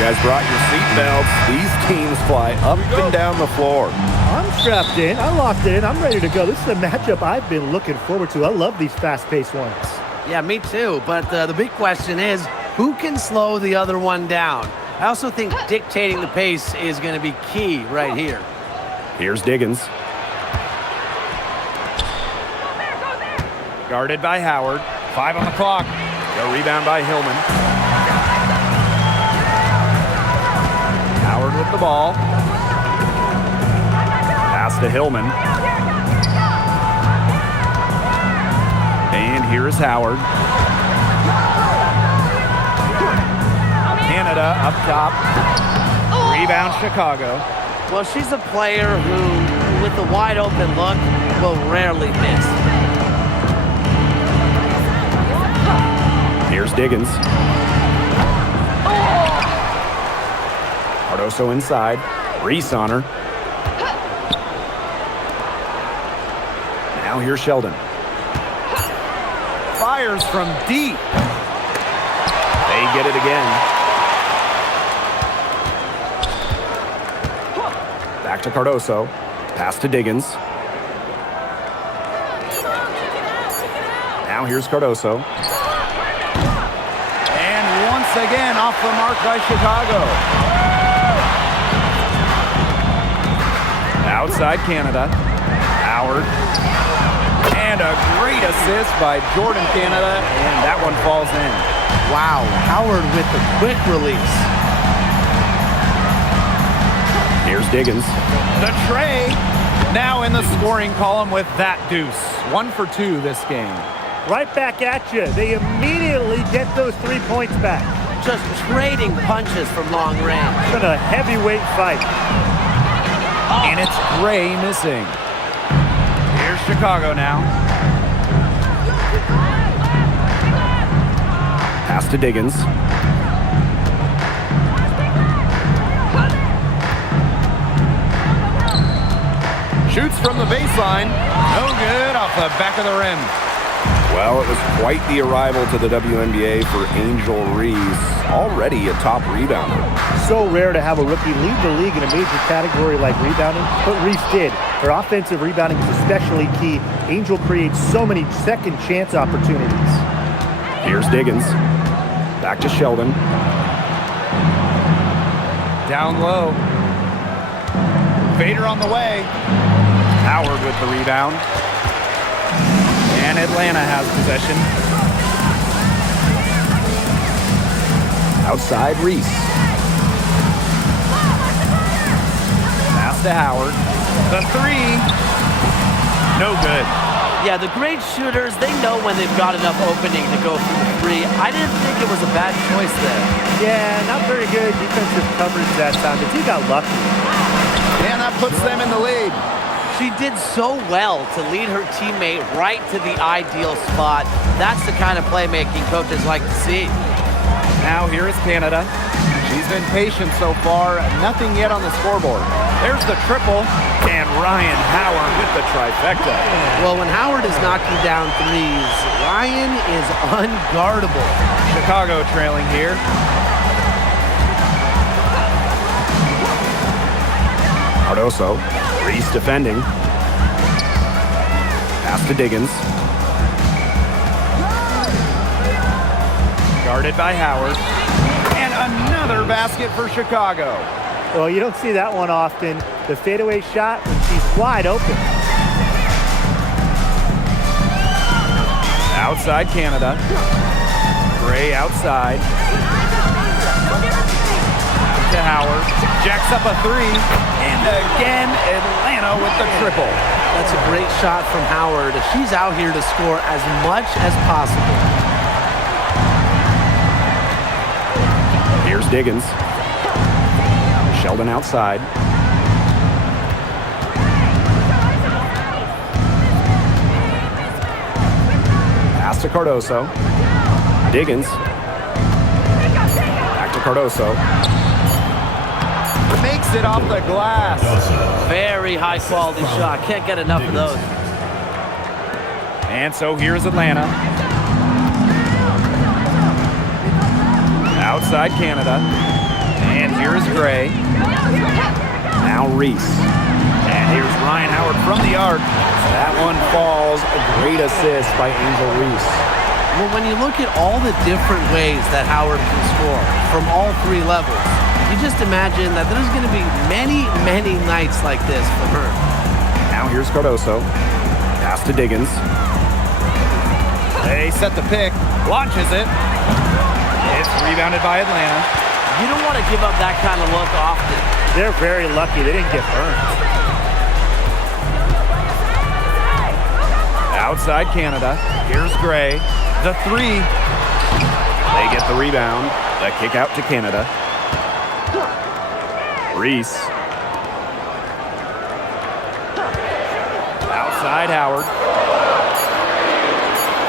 guys brought your seatbelts. These teams fly up and down the floor. I'm strapped in. I locked in. I'm ready to go. This is a matchup I've been looking forward to. I love these fast-paced ones. Yeah, me too. But the big question is, who can slow the other one down? I also think dictating the pace is going to be key right here. Here's Diggins. Guarded by Howard. 5 on the clock. A rebound by Hillman. Howard with the ball. Pass to Hillman. And here is Howard. Canada up top. Rebound Chicago. Well, she's a player who, with a wide open look, will rarely miss. Here's Diggins. Cardoso inside. Reese on her. Now here's Sheldon. Fires from deep. They get it again. Back to Cardoso. Pass to Diggins. Now here's Cardoso. And once again off the mark by Chicago. Outside Canada. Howard. And a great assist by Jordan Canada. And that one falls in. Wow, Howard with the quick release. Here's Diggins. The tray. Now in the scoring column with that deuce. 1 for 2 this game. Right back at you. They immediately get those 3 points back. Just trading punches from long range. It's been a heavyweight fight. And it's Gray missing. Here's Chicago now. Pass to Diggins. Shoots from the baseline. No good off the back of the rim. Well, it was quite the arrival to the WNBA for Angel Reese, already a top rebounder. So rare to have a rookie lead the league in a major category like rebounding, but Reese did. Her offensive rebounding is especially key. Angel creates so many second chance opportunities. Here's Diggins. Back to Sheldon. Down low. Vader on the way. Howard with the rebound. And Atlanta has possession. Outside Reese. Pass to Howard. The three. No good. Yeah, the great shooters, they know when they've got enough opening to go for the three. I didn't think it was a bad choice there. Yeah, not very good defensive coverage that time. The team got lucky. And that puts them in the lead. She did so well to lead her teammate right to the ideal spot. That's the kind of playmaking coaches like to see. Now here is Canada. She's been patient so far. Nothing yet on the scoreboard. There's the triple. And Ryan Howard with the trifecta. Well, when Howard is knocking down threes, Ryan is unguardable. Chicago trailing here. Cardoso. Reese defending. Pass to Diggins. Guarded by Howard. And another basket for Chicago. Well, you don't see that one often. The fadeaway shot when she's wide open. Outside Canada. Gray outside. To Howard. Jacks up a three. And again, Atlanta with the triple. That's a great shot from Howard. She's out here to score as much as possible. Here's Diggins. Sheldon outside. Pass to Cardoso. Diggins. Back to Cardoso. Makes it off the glass. Very high quality shot. Can't get enough of those. And so here's Atlanta. Outside Canada. Here's Gray. Now Reese. And here's Ryan Howard from the arc. That one falls. A great assist by Angel Reese. Well, when you look at all the different ways that Howard can score from all three levels, you just imagine that there's going to be many, many nights like this for her. Now here's Cardoso. Pass to Diggins. They set the pick. Launches it. It's rebounded by Atlanta. You don't want to give up that kind of look often. They're very lucky they didn't get burned. Outside Canada. Here's Gray. The three. They get the rebound. The kick out to Canada. Reese. Outside Howard.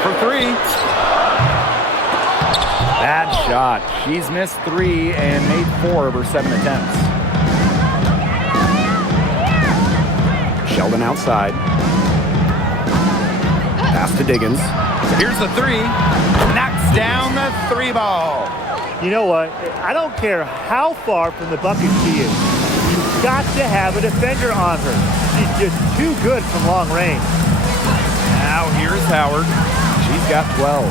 For three. Bad shot. She's missed 3 and made 4 of her 7 attempts. Sheldon outside. Pass to Diggins. Here's the 3. Knocks down the 3 ball. You know what? I don't care how far from the bucket she is. You've got to have a defender on her. She's just too good from long range. Now here's Howard. She's got 12.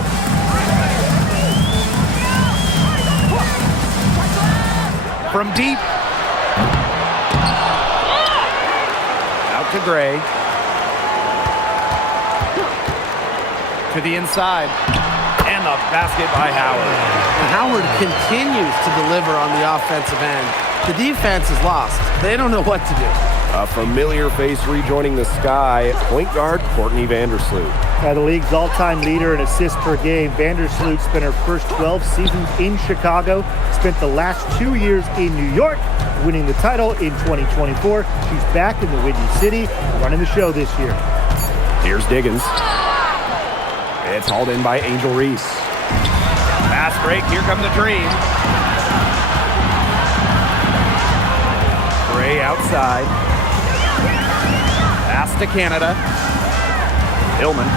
From deep. Out to Gray. To the inside. And the basket by Howard. And Howard continues to deliver on the offensive end. The defense is lost. They don't know what to do. A familiar face rejoining the Sky, point guard Courtney Vandersloot. The league's all-time leader in assists per game, Vandersloot spent her first 12 seasons in Chicago, spent the last 2 years in New York, winning the title in 2024. She's back in the Windy City, running the show this year. Here's Diggins. It's hauled in by Angel Reese. Fast break, here come the Dream. Gray outside. Pass to Canada. Hillman.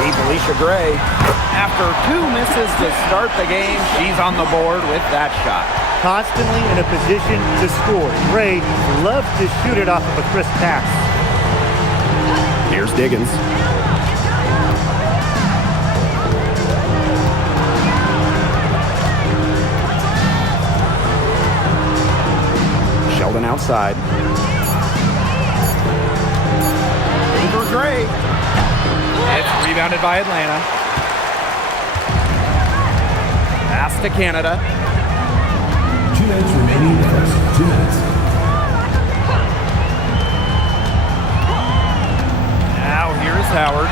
Deep Alicia Gray. After 2 misses to start the game, she's on the board with that shot. Constantly in a position to score. Gray loves to shoot it off of a crisp pass. Here's Diggins. Sheldon outside. Over Gray. It's rebounded by Atlanta. Pass to Canada. 2 minutes remaining. 2 minutes. Now here's Howard.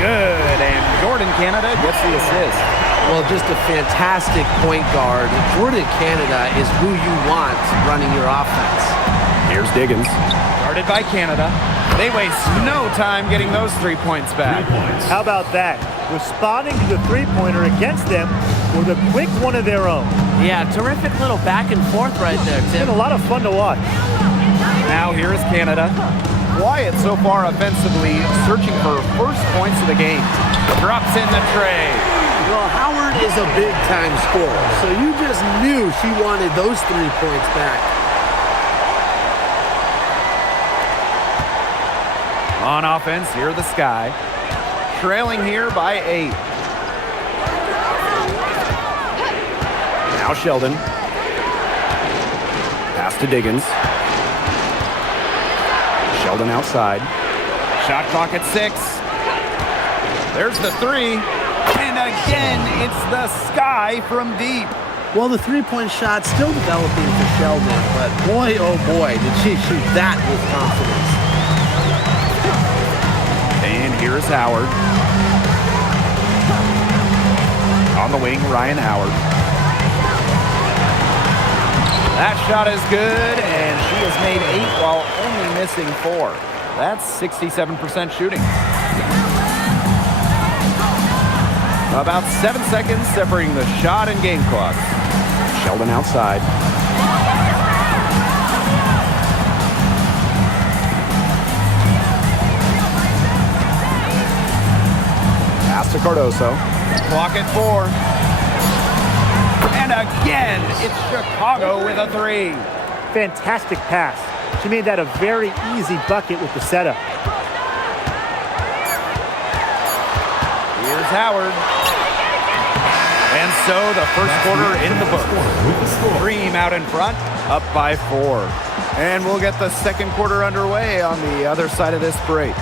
Good, and Jordan Canada gets the assist. Well, just a fantastic point guard. Jordan Canada is who you want running your offense. Here's Diggins. Guarded by Canada. They waste no time getting those 3 points back. 3 points. How about that? Responding to the three-pointer against them with a quick one of their own. Yeah, terrific little back and forth right there, It's Tim. been a lot of fun to watch. Now here's Canada. Quiet so far offensively, searching for first points of the game. Drops in the tray. Well, Howard is a big-time scorer, so you just knew she wanted those 3 points back. On offense, here the Sky. Trailing here by 8. Now Sheldon. Pass to Diggins. Sheldon outside. Shot clock at 6. There's the 3. And again, it's the Sky from deep. Well, the three-point shot still developing for Sheldon, but boy, oh boy, did she shoot that with confidence. And here's Howard. On the wing, Ryan Howard. That shot is good, and she has made 8 while only missing 4. That's 67% shooting. About 7 seconds separating the shot and game clock. Sheldon outside. Pass to Cardoso. Clock at 4. And again. again. It's Chicago with a three. Fantastic pass. She made that a very easy bucket with the setup. Here's Howard. And so the first quarter in the book. Dream out in front, up by 4. And we'll get the second quarter underway on the other side of this break.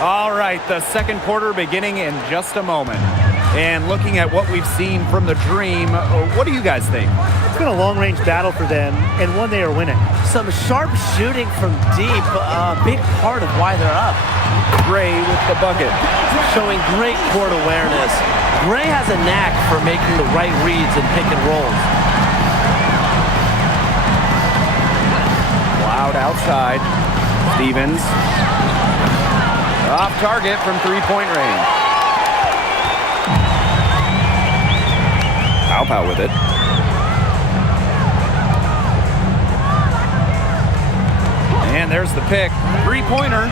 All right, the second quarter beginning in just a moment. And looking at what we've seen from the Dream, what do you guys think? It's been a long-range battle for them, and one they are winning. Some sharp shooting from deep, a big part of why they're up. Gray with the bucket. Showing great court awareness. Gray has a knack for making the right reads and pick and rolls. Cloud outside. Stevens. Off target from three-point range. Pow with it. And there's the pick. Three-pointer.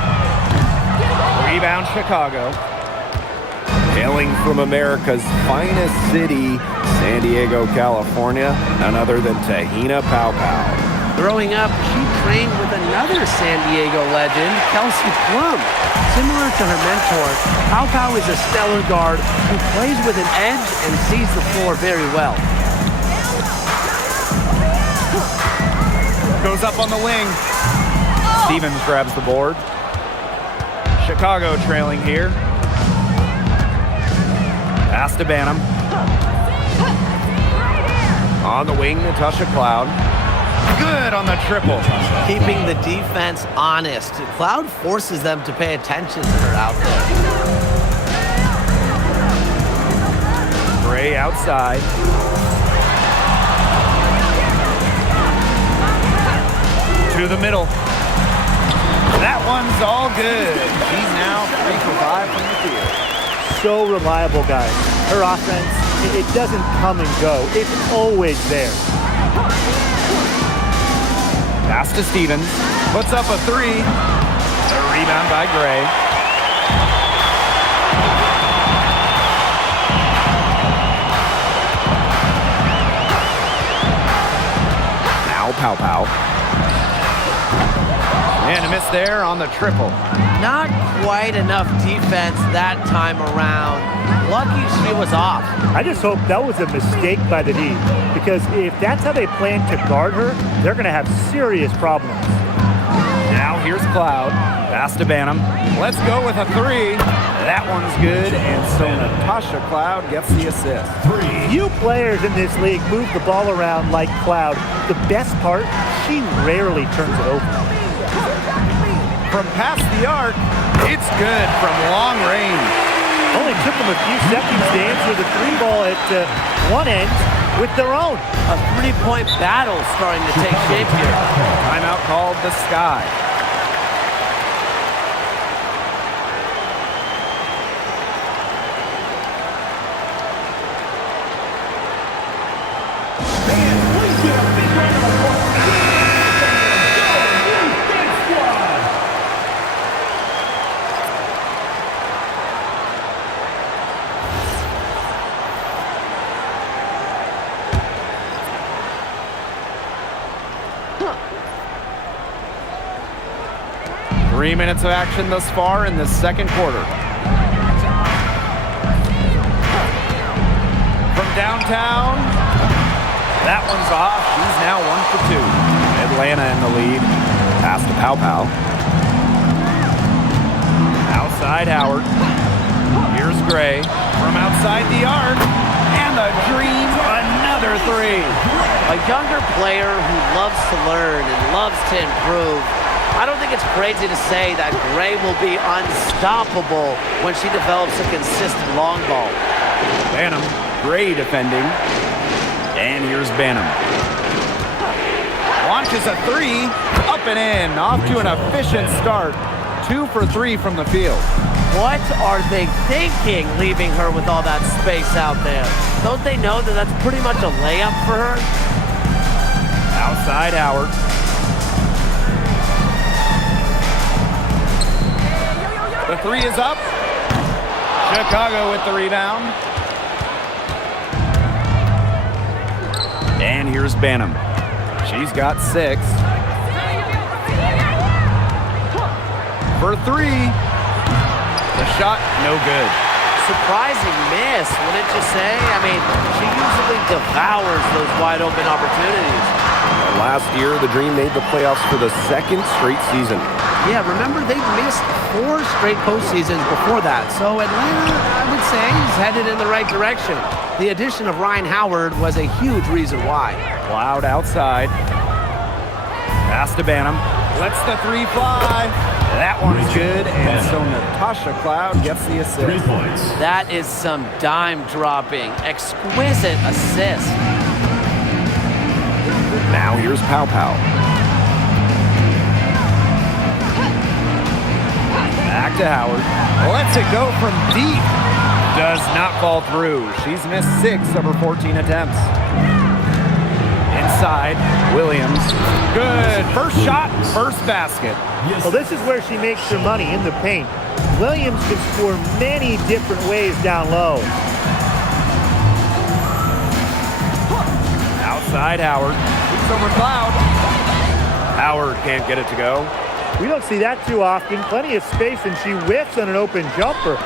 Rebound Chicago. Hailing from America's finest city, San Diego, California, none other than Tahina Pow. Growing up, she trained with another San Diego legend, Kelsey Plum. Similar to her mentor, Pow is a stellar guard who plays with an edge and sees the floor very well. Goes up on the wing. Stevens grabs the board. Chicago trailing here. Pass to Banham. On the wing, Natasha Cloud. Good on the triple. Keeping the defense honest. Cloud forces them to pay attention to her out there. Gray outside. To the middle. That one's all good. She's now 3 for 5 from the field. So reliable, guys. Her offense, it doesn't come and go. It's always there. Pass to Stevens. Puts up a 3. A rebound by Gray. Now Pow. And a miss there on the triple. Not quite enough defense that time around. Lucky she was off. I just hope that was a mistake by the D, because if that's how they plan to guard her, they're going to have serious problems. Now here's Cloud. Pass to Banham. Let's go with a 3. That one's good, and so Natasha Cloud gets the assist. Few players in this league move the ball around like Cloud. The best part, she rarely turns it over. From past the arc, it's good from long range. Only took them a few seconds to answer the 3-ball at one end with their own. A 3-point battle starting to take shape here. Timeout called the Sky. Three minutes of action thus far in the second quarter. From downtown, that one's off. She's now 1 for 2. Atlanta in the lead. Pass to Pow. Outside Howard. Here's Gray from outside the arc. And the Dream, another 3. A younger player who loves to learn and loves to improve. I don't think it's crazy to say that Gray will be unstoppable when she develops a consistent long ball. Banham, Gray defending. And here's Banham. Launches a 3, up and in, off to an efficient start. 2 for 3 from the field. What are they thinking, leaving her with all that space out there? Don't they know that that's pretty much a layup for her? Outside Howard. The three is up. Chicago with the rebound. And here's Banham. She's got 6. For 3. The shot, no good. Surprising miss, wouldn't you say? I mean, she usually devours those wide open opportunities. Last year, the Dream made the playoffs for the 2nd straight season. Yeah, remember, they missed 4 straight postseasons before that. So Atlanta, I would say, is headed in the right direction. The addition of Ryan Howard was a huge reason why. Cloud outside. Pass to Banham. Lets the 3 fly. That one's good, and so Natasha Cloud gets the assist. 3 points. That is some dime-dropping, exquisite assist. Now here's Pow Pow. Back to Howard. Lets it go from deep. Does not fall through. She's missed 6 of her 14 attempts. Inside, Williams. Good. First shot, first basket. Well, this is where she makes her money, in the paint. Williams can score many different ways down low. Outside Howard. Shoots over Cloud. Howard can't get it to go. We don't see that too often. Plenty of space, and she whiffs on an open jumper.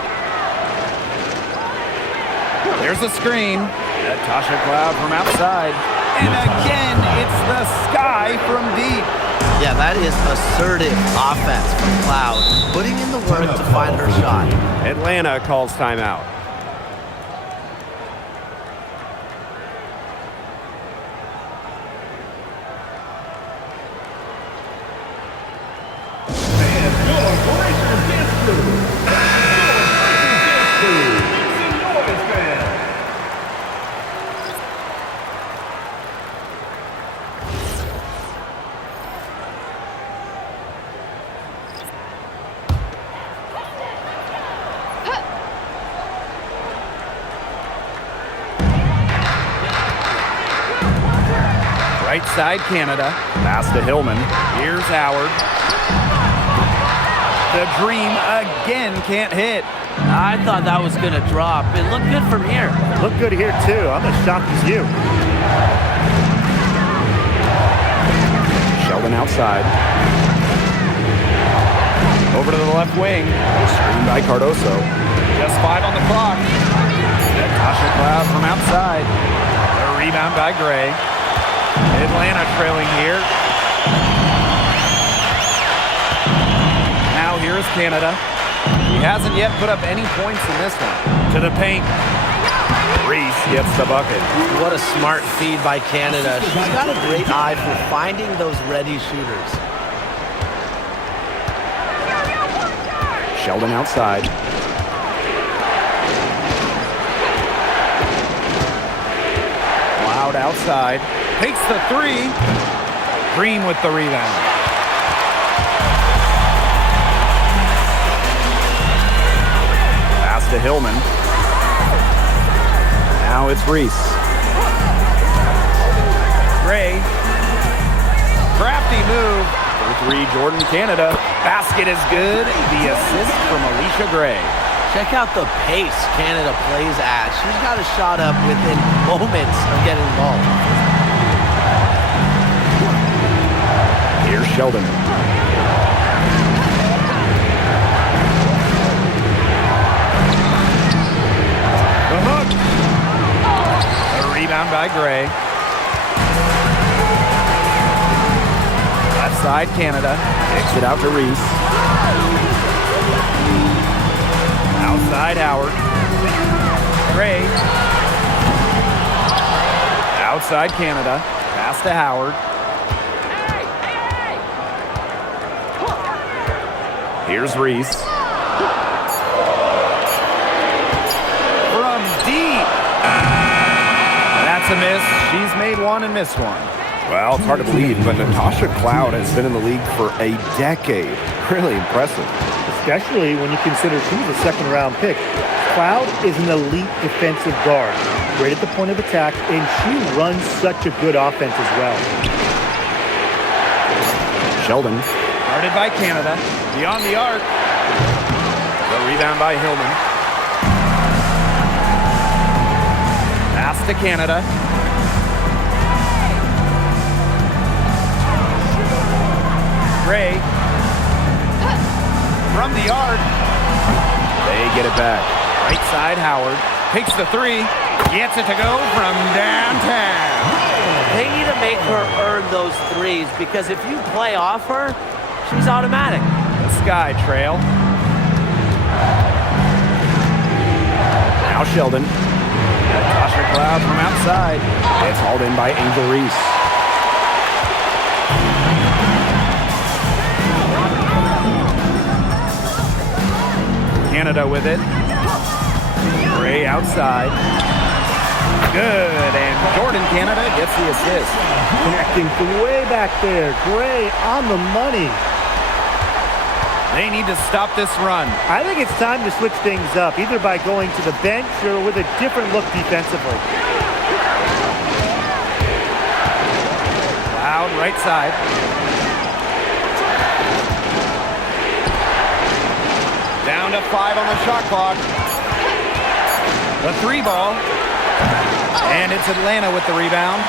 There's a screen. Natasha Cloud from outside. And again, it's the sky from deep. Yeah, that is assertive offense from Cloud, putting in the work to find her shot. Atlanta calls timeout. And your voice is dance crew. Make some noise, fans. Right side Canada. Pass to Hillman. Here's Howard. The Dream again can't hit. I thought that was going to drop. It looked good from here. Look good here, too. I'm as shocked as you. Sheldon outside. Over to the left wing. Screened by Cardoso. Just 5 on the clock. Natasha Cloud from outside. A rebound by Gray. Atlanta trailing here. Now here's Canada. He hasn't yet put up any points in this one. To the paint. Reese gets the bucket. What a smart feed by Canada. She's got a great eye for finding those ready shooters. Sheldon outside. Cloud outside. Takes the 3. Green with the rebound. Pass to Hillman. Now it's Reese. Gray. Crafty move. For 3, Jordan Canada. Basket is good. The assist from Alicia Gray. Check out the pace Canada plays at. She's got a shot up within moments of getting the ball. Here's Sheldon. The hook. A rebound by Gray. Left side Canada. Kicks it out to Reese. Outside Howard. Gray. Outside Canada. Pass to Howard. Here's Reese. From deep. That's a miss. She's made one and missed one. Well, it's hard to believe, but Natasha Cloud has been in the league for a decade. Really impressive. This especially when you consider she was a second-round pick. Cloud is an elite defensive guard, great at the point of attack, and she runs such a good offense as well. Sheldon. Guarded by Canada. Beyond the arc. The rebound by Hillman. Pass to Canada. Gray. From the arc. They get it back. Right side, Howard. Takes the three. Gets it to go from downtown. They need to make her earn those threes because if you play off her, she's automatic. The Sky Trail. Now Sheldon. Tasha Cloud from outside. It's hauled in by Angel Reese. Canada with it. Gray outside. Good, and Jordan Canada gets the assist. Connecting from way back there. Gray on the money. They need to stop this run. I think it's time to switch things up, either by going to the bench or with a different look defensively. Cloud right side. Down to 5 on the shot clock. The 3 ball. And it's Atlanta with the rebound.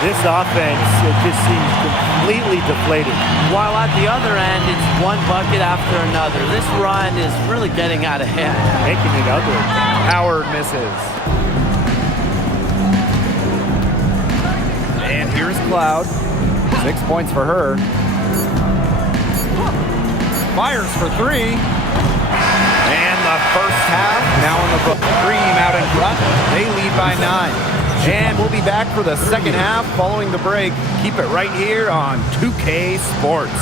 This offense, it just seems completely deflated. While at the other end, it's one bucket after another. This run is really getting out of hand. Making it ugly. Howard misses. And here's Cloud. 6 points for her. Fires for 3. And the first half now in the book. Dream out in front. They lead by 9. And we'll be back for the second half following the break. Keep it right here on 2K Sports.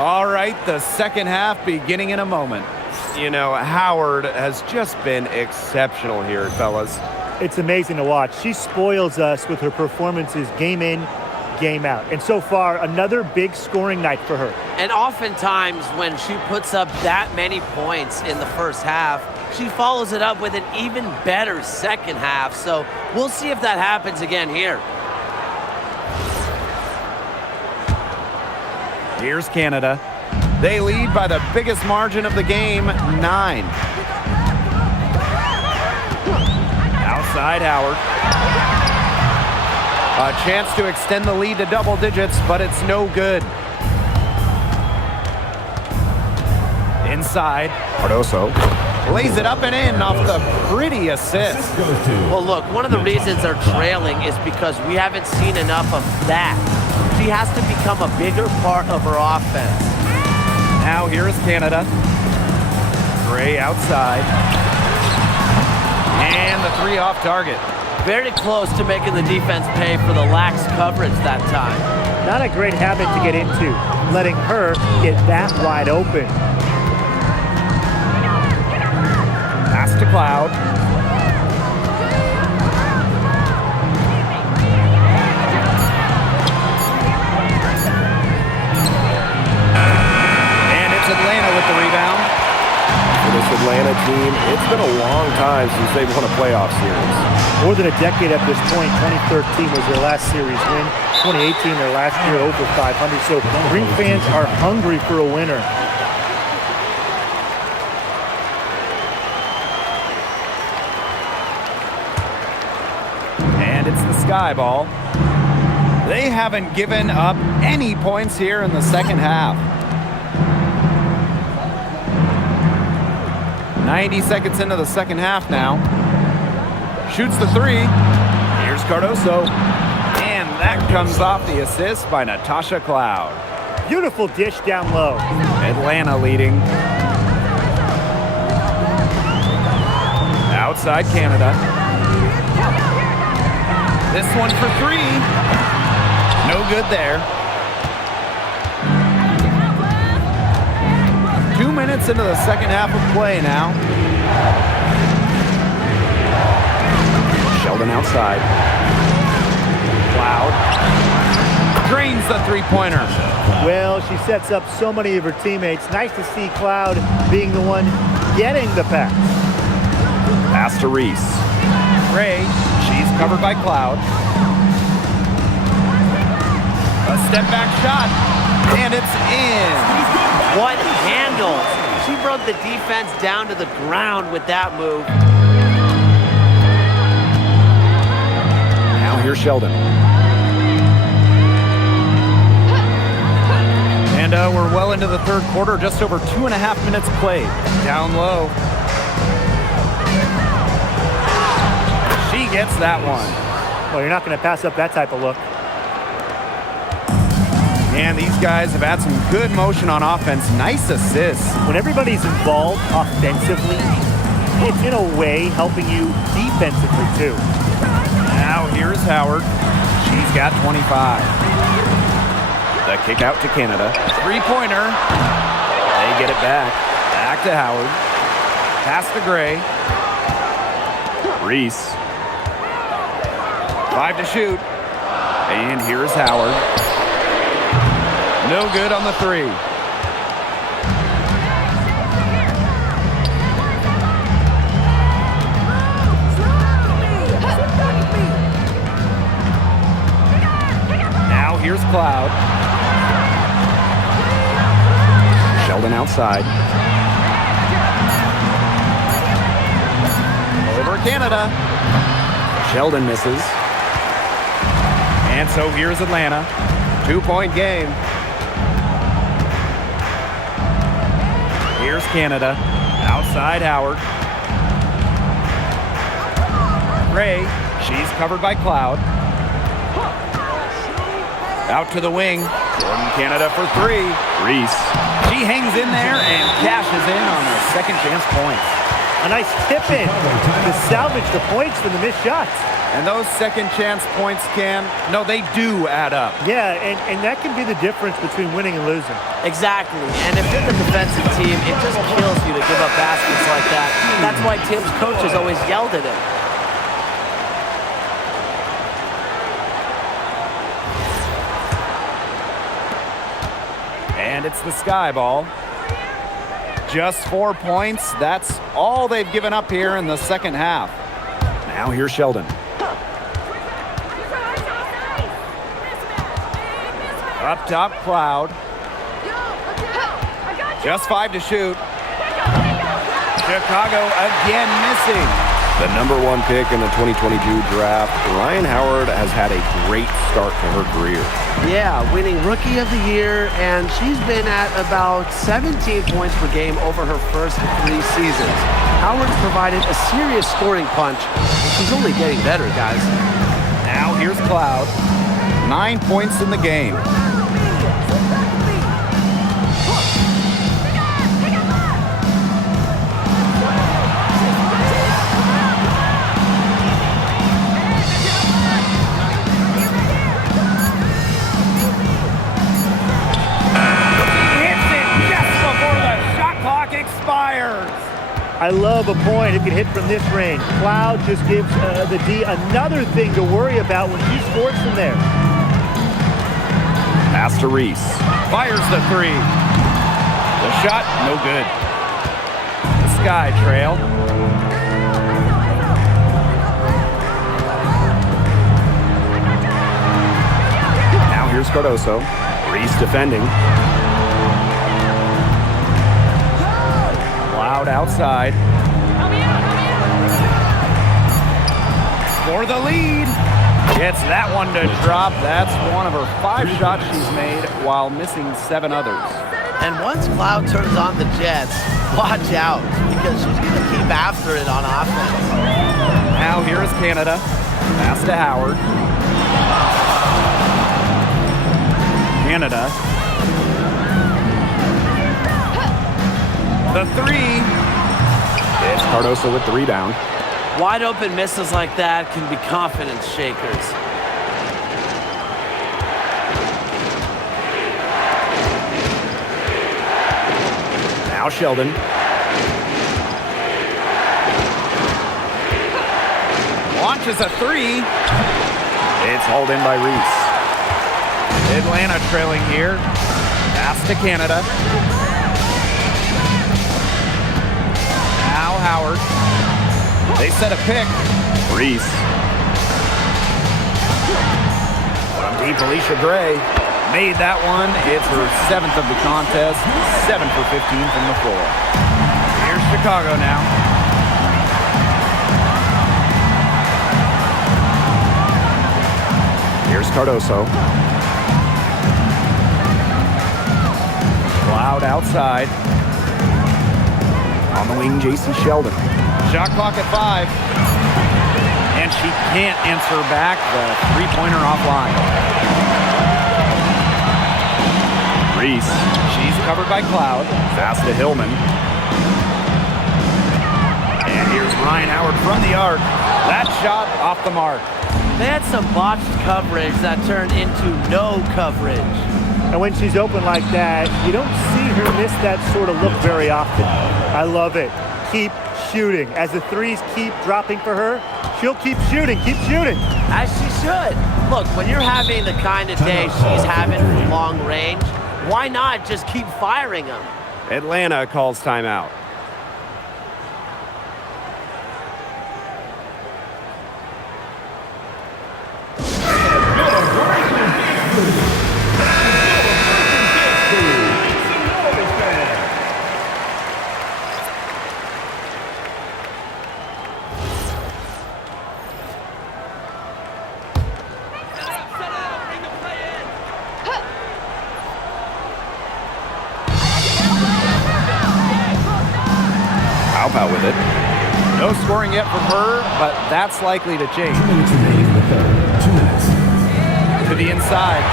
All right, the second half beginning in a moment. You know, Howard has just been exceptional here, fellas. It's amazing to watch. She spoils us with her performances game in, game out. And so far, another big scoring night for her. And oftentimes when she puts up that many points in the first half, she follows it up with an even better second half. So we'll see if that happens again here. Here's Canada. They lead by the biggest margin of the game, 9. Outside Howard. A chance to extend the lead to double digits, but it's no good. Inside. Cardoso. Lays it up and in off the pretty assist. Well, look, one of the reasons they're trailing is because we haven't seen enough of that. She has to become a bigger part of her offense. Now here is Canada. Gray outside. And the 3 off target. Very close to making the defense pay for the lax coverage that time. Not a great habit to get into, letting her get that wide open. Pass to Cloud. And it's Atlanta with the rebound. For this Atlanta team, it's been a long time since they've won a playoff series. More than a decade at this point. 2013 was their last series win. 2018, their last year over 500. So Green fans are hungry for a winner. it's the sky ball. They haven't given up any points here in the second half. 90 seconds into the second half now. Shoots the three. Here's Cardoso. And that comes off the assist by Natasha Cloud. Beautiful dish down low. Atlanta leading. Outside Canada. This one for three. No good there. 2 minutes into the second half of play now. Sheldon outside. Cloud drains the three-pointer. Well, she sets up so many of her teammates. Nice to see Cloud being the one getting the pass. Pass to Reese. Ray, she's covered by Cloud. A step-back shot, and it's in. What handles? She broke the defense down to the ground with that move. Now here's Sheldon. And we're well into the third quarter, just over 2.5 minutes played. Down low. She gets that one. Well, you're not going to pass up that type of look. And these guys have had some good motion on offense. Nice assists. When everybody's involved offensively, it's in a way helping you defensively too. Now here's Howard. She's got 25. The kick out to Canada. Three-pointer. They get it back. Back to Howard. Pass to Gray. Reese. 5 to shoot. And here's Howard. No good on the three. Now here's Cloud. Sheldon outside. Over Canada. Sheldon misses. And so here's Atlanta. 2-point game. Here's Canada. Outside Howard. Ray. She's covered by Cloud. Out to the wing. Jordan Canada for three. Reese. She hangs in there and cashes in on her second chance points. A nice tip in to salvage the points from the missed shots. And those second chance points they do add up. Yeah, and that can be the difference between winning and losing. Exactly. And if you're the defensive team, it just kills you to give up baskets like that. That's why Tim's coaches always yelled at him. And it's the sky ball. Just 4 points. That's all they've given up here in the second half. Now here's Sheldon. Up top, Cloud. Just 5 to shoot. Chicago again missing. The number 1 pick in the 2022 draft, Ryan Howard has had a great start to her career. Yeah, winning Rookie of the Year, and she's been at about 17 points per game over her first 3 seasons. Howard's provided a serious scoring punch, and she's only getting better, guys. Now here's Cloud. 9 points in the game. I love a point if you hit from this range. Cloud just gives the D another thing to worry about when she scores from there. Pass to Reese. Fires the three. The shot, no good. The sky trail. Now here's Cardoso. Reese defending. Cloud outside. For the lead. Gets that one to drop. That's one of her 5 shots she's made while missing 7 others. And once Cloud turns on the Jets, watch out, because she's going to keep after it on offense. Now here is Canada. Pass to Howard. Canada. The 3. It's Cardoso with the rebound. Wide open misses like that can be confidence shakers. Now Sheldon. Launches a 3. It's hauled in by Reese. Atlanta trailing here. Pass to Canada. Now Howard. They set a pick. Reese. From deep, Alicia Gray. Made that one. It's her 7th of the contest. 7 for 15 from the floor. Here's Chicago now. Here's Cardoso. Cloud outside. On the wing, JC Sheldon. Shot clock at 5. And she can't answer back the 3-pointer offline. Reese. She's covered by Cloud. Pass to Hillman. And here's Ryan Howard from the arc. That shot off the mark. They had some botched coverage that turned into no coverage. And when she's open like that, you don't see her miss that sort of look very often. I love it. Keep shooting. As the threes keep dropping for her, she'll keep shooting, As she should. Look, when you're having the kind of day she's having from long range, why not just keep firing them? Atlanta calls timeout. Out with it. No scoring yet from her, but that's likely to change. 2 minutes remaining in the third. 2 minutes. To the inside.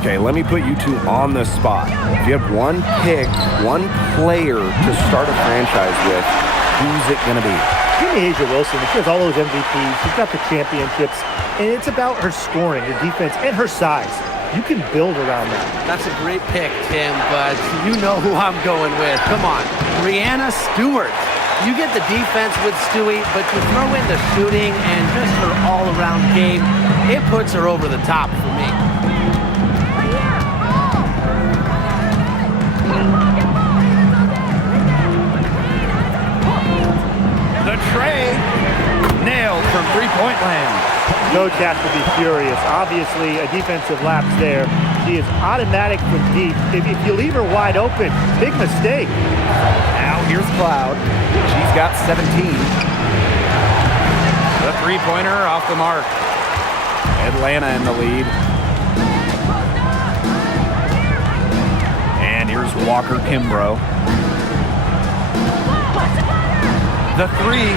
Okay, let me put you two on the spot. If you have one pick, one player to start a franchise with, who's it going to be? Give me Asia Wilson. She has all those MVPs. She's got the championships. And it's about her scoring, her defense, and her size. You can build around that. That's a great pick, Tim, but you know who I'm going with. Come on, Brianna Stewart. You get the defense with Stewie, but you throw in the shooting and just her all-around game, it puts her over the top for me. The tray nailed from 3-point land. Coach has to be furious. Obviously, a defensive lapse there. She is automatic from deep. If you leave her wide open, big mistake. Now here's Cloud. She's got 17. The 3-pointer off the mark. Atlanta in the lead. And here's Walker Kimbrough. The 3.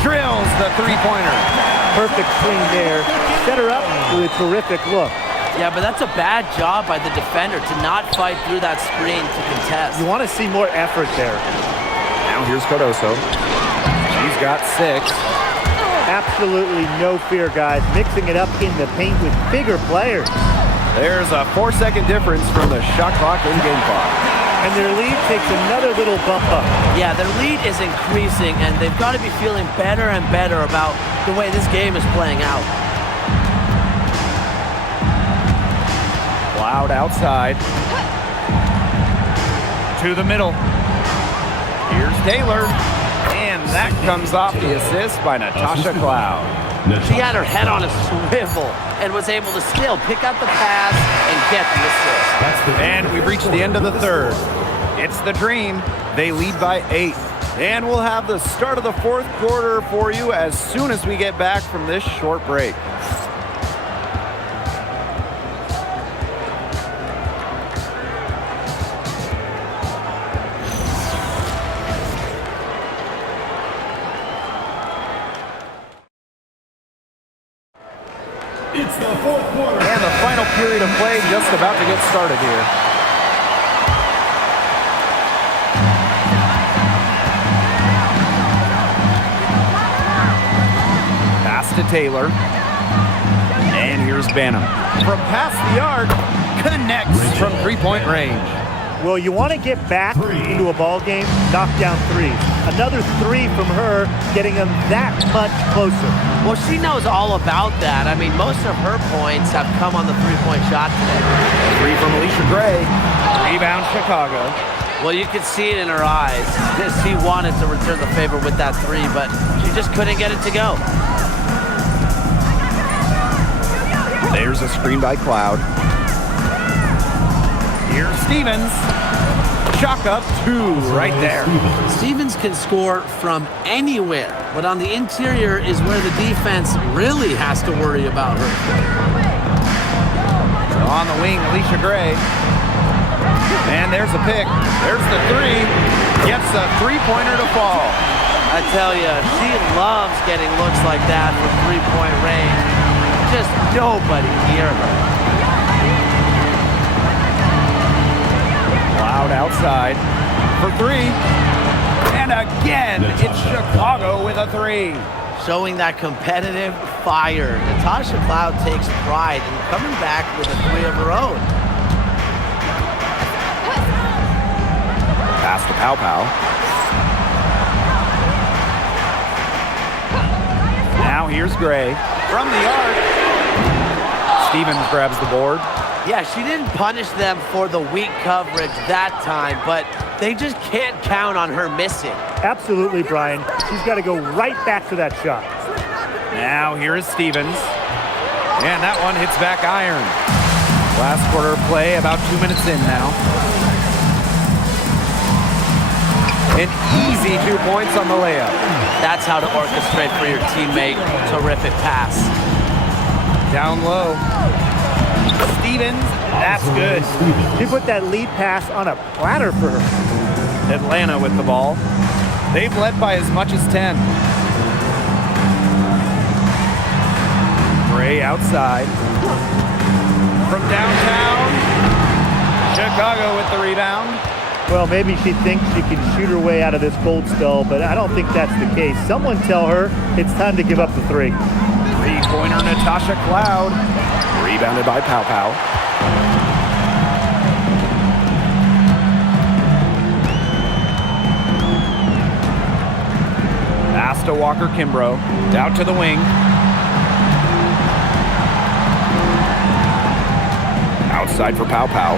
Drills the 3-pointer. Perfect swing there. Set her up with a terrific look. Yeah, but that's a bad job by the defender to not fight through that screen to contest. You want to see more effort there. Now here's Cardoso. She's got 6. Absolutely no fear, guys. Mixing it up in the paint with bigger players. There's a 4-second difference from the shot clock and game clock. And their lead takes another little bump up. Yeah, their lead is increasing, and they've got to be feeling better and better about the way this game is playing out. Cloud outside. To the middle. Here's Taylor. And that comes off the assist by Natasha Cloud. She had her head on a swivel and was able to still pick up the pass and get the assist. And we've reached the end of the third. It's the Dream. They lead by 8. And we'll have the start of the fourth quarter for you as soon as we get back from this short break. It's the fourth quarter. And the final period of play just about to get started here. Pass to Taylor. And here's Banham. From past the arc, connects from three-point range. Well, you want to get back into a ball game, knock down threes. Another 3 from her, getting them that much closer. Well, she knows all about that. I mean, most of her points have come on the three-point shot today. 3 from Alicia Gray. Rebound Chicago. Well, you could see it in her eyes. She wanted to return the favor with that 3, but she just couldn't get it to go. There's a screen by Cloud. Here's Stevens. Chalk up 2 right there. Stevens can score from anywhere, but on the interior is where the defense really has to worry about her. On the wing, Alicia Gray. And there's a pick. There's the 3. Gets a three-pointer to fall. I tell you, she loves getting looks like that from three-point range. Just nobody near her. Loud outside for 3. And again, it's Chicago with a 3. Showing that competitive fire. Natasha Cloud takes pride in coming back with a 3 of her own. Pass to Pow Pow. Now here's Gray from the arc. Stevens grabs the board. Yeah, she didn't punish them for the weak coverage that time, but they just can't count on her missing. Absolutely, Brian. She's got to go right back to that shot. Now here is Stevens. And that one hits back iron. Last quarter of play, about 2 minutes in now. An easy 2 points on the layup. That's how to orchestrate for your teammate. Terrific pass. Down low. Stevens, that's good. She put that lead pass on a platter for her. Atlanta with the ball. They've led by as much as 10. Gray outside. From downtown, Chicago with the rebound. Well, maybe she thinks she can shoot her way out of this cold spell, but I don't think that's the case. Someone tell her it's time to give up the 3. Three-pointer Natasha Cloud. Rebounded by Pow Pow. Pass to Walker Kimbrough. Out to the wing. Outside for Pow Pow.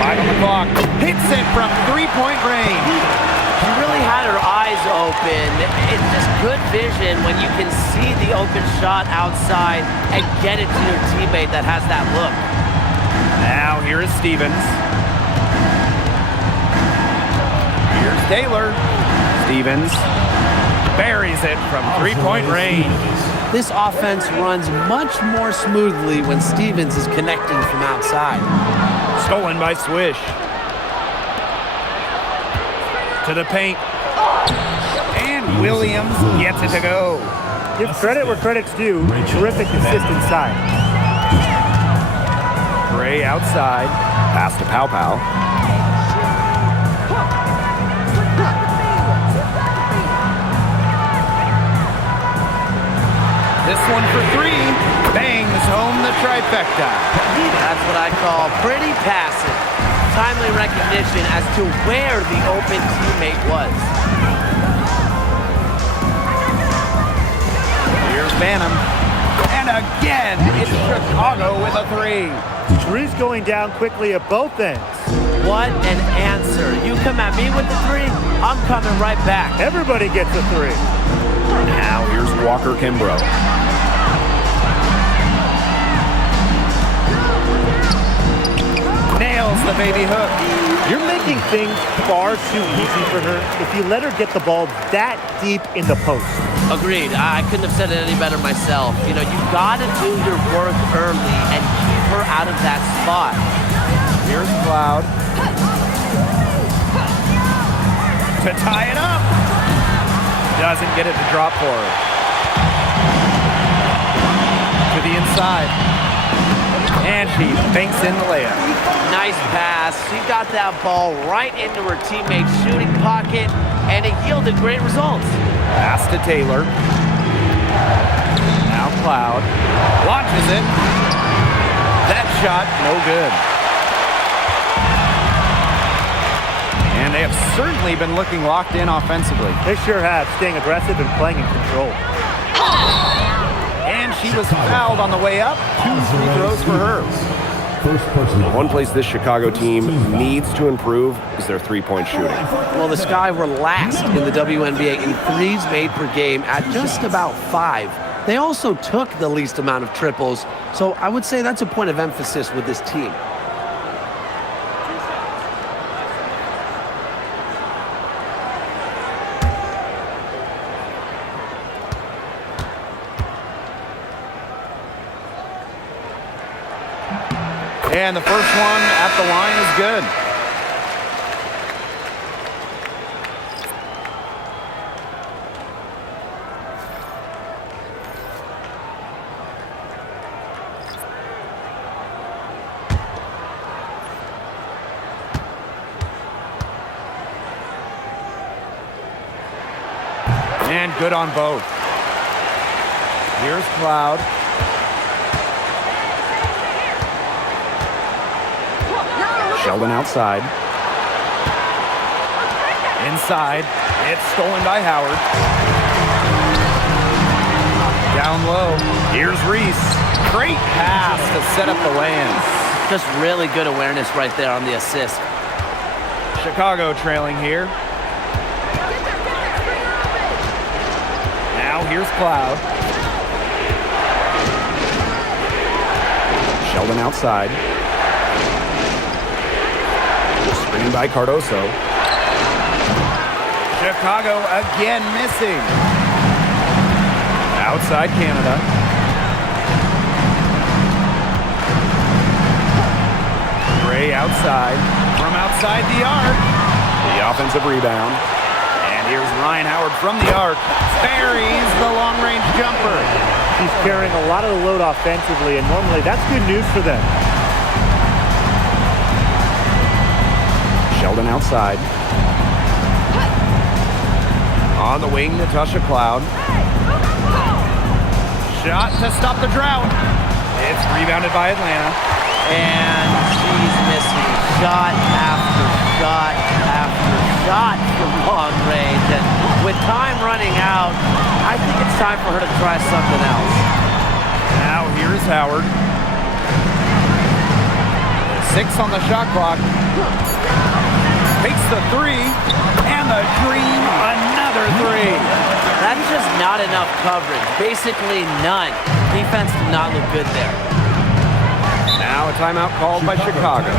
5 on the clock. Hits it from three-point range. She really had her eyes open. It's just good vision when you can see the open shot outside and get it to your teammate that has that look. Now here is Stevens. Here's Taylor. Stevens buries it from three-point range. This offense runs much more smoothly when Stevens is connecting from outside. Stolen by Swish. To the paint. And Williams gets it to go. Give credit where credit's due. Terrific assist inside. Gray outside. Pass to Pow Pow. This one for 3. Bangs home the trifecta. That's what I call pretty passive. Timely recognition as to where the open teammate was. Here's Banham. And again, it's Chicago with a 3. Drew's going down quickly at both ends. What an answer. You come at me with the 3, I'm coming right back. Everybody gets a 3. Now here's Walker Kimbrough. Nails the baby hook. You're making things far too easy for her if you let her get the ball that deep in the post. Agreed. I couldn't have said it any better myself. You know, you've got to do your work early and keep her out of that spot. Here's Cloud. To tie it up. Doesn't get it to drop for her. To the inside. And she banks in the layup. Nice pass. She got that ball right into her teammate's shooting pocket, and it yielded great results. Pass to Taylor. Now Cloud. Launches it. That shot, no good. And they have certainly been looking locked in offensively. They sure have, staying aggressive and playing in control. And she was fouled on the way up. 2 free throws for her. First personal. One place this Chicago team needs to improve is their three-point shooting. Well, the Sky were last in the WNBA in threes made per game at just about 5. They also took the least amount of triples, so I would say that's a point of emphasis with this team. And the first one at the line is good. And good on both. Here's Cloud. Sheldon outside. Inside. It's stolen by Howard. Down low. Here's Reese. Great pass to set up the lay-in. Just really good awareness right there on the assist. Chicago trailing here. Now here's Cloud. Sheldon outside. Screen by Cardoso. Chicago again missing. Outside Canada. Gray outside. From outside the arc. The offensive rebound. And here's Ryan Howard from the arc. Buries the long-range jumper. He's carrying a lot of the load offensively, and normally that's good news for them. Sheldon outside. On the wing, Natasha Cloud. Shot to stop the drought. It's rebounded by Atlanta. And she's missing shot after shot after shot from long range. And with time running out, I think it's time for her to try something else. Now here's Howard. 6 on the shot clock. Takes the 3, and the dream, another 3. That's just not enough coverage. Basically none. Defense did not look good there. Now a timeout called by Chicago.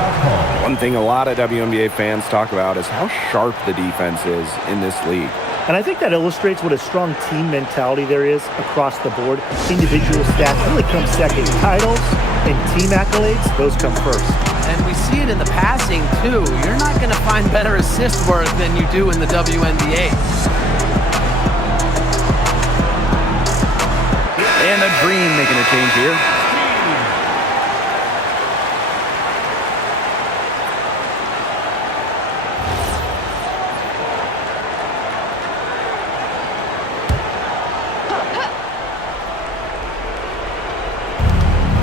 One thing a lot of WNBA fans talk about is how sharp the defense is in this league. And I think that illustrates what a strong team mentality there is across the board. Individual stats really come second. Titles and team accolades, those come first. And we see it in the passing, too. You're not going to find better assist work than you do in the WNBA. And the dream making a change here.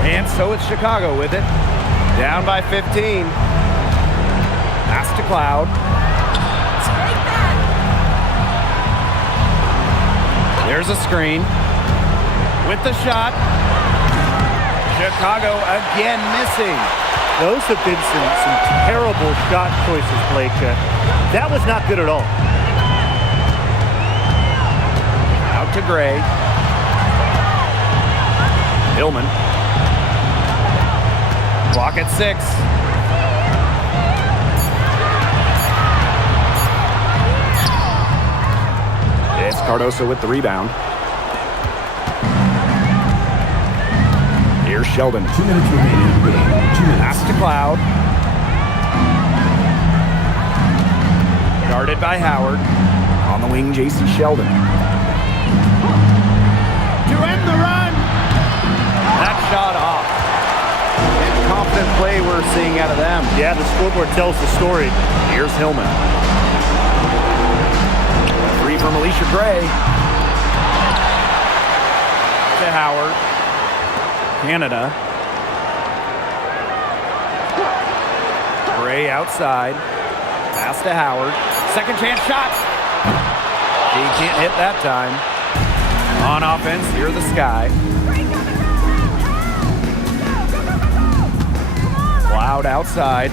And so it's Chicago with it. Down by 15. Pass to Cloud. There's a screen. With the shot. Chicago again missing. Those have been some terrible shot choices, Blake. That was not good at all. Out to Gray. Hillman. Clock at 6. Cardoso with the rebound. Here's Sheldon. 2 minutes remaining in the game. 2 minutes. Pass to Cloud. Guarded by Howard. On the wing, J.C. Sheldon. To end the run. That shot off. And confident play we're seeing out of them. Yeah, the scoreboard tells the story. Here's Hillman. Three from Alicia Gray. To Howard. Canada. Gray outside. Pass to Howard. Second chance shot. He can't hit that time. On offense, here the Sky. Cloud outside.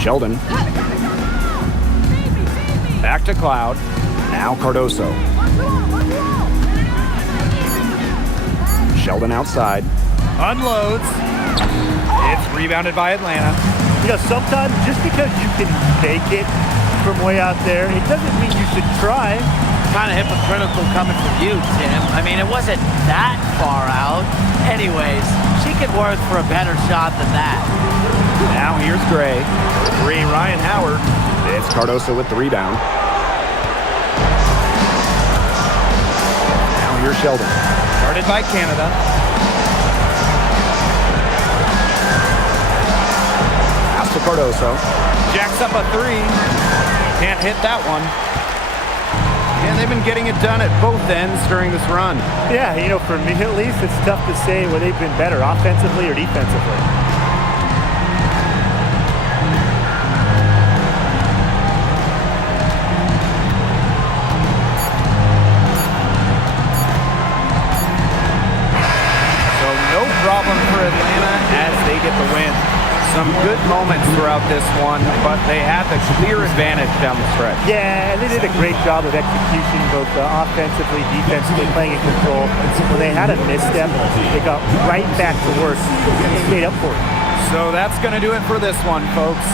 Sheldon. Back to Cloud. Now Cardoso. Sheldon outside. Unloads. It's rebounded by Atlanta. You know, sometimes just because you can make it from way out there, it doesn't mean you should try. Kind of hypocritical coming from you, Tim. I mean, it wasn't that far out. Anyways, she could work for a better shot than that. Now here's Gray. Three, Ryan Howard. It's Cardoso with the rebound. Now here's Sheldon. Guarded by Canada. Pass to Cardoso. Jacks up a three. Can't hit that one. And they've been getting it done at both ends during this run. Yeah, you know, for me at least, it's tough to say where they've been better, offensively or defensively. So no problem for Atlanta as they get the win. Some good moments throughout this one, but they had the clear advantage down the stretch. Yeah, and they did a great job of execution, both offensively, defensively, playing in control. When they had a misstep, they got right back to work and made up for it. So that's going to do it for this one, folks.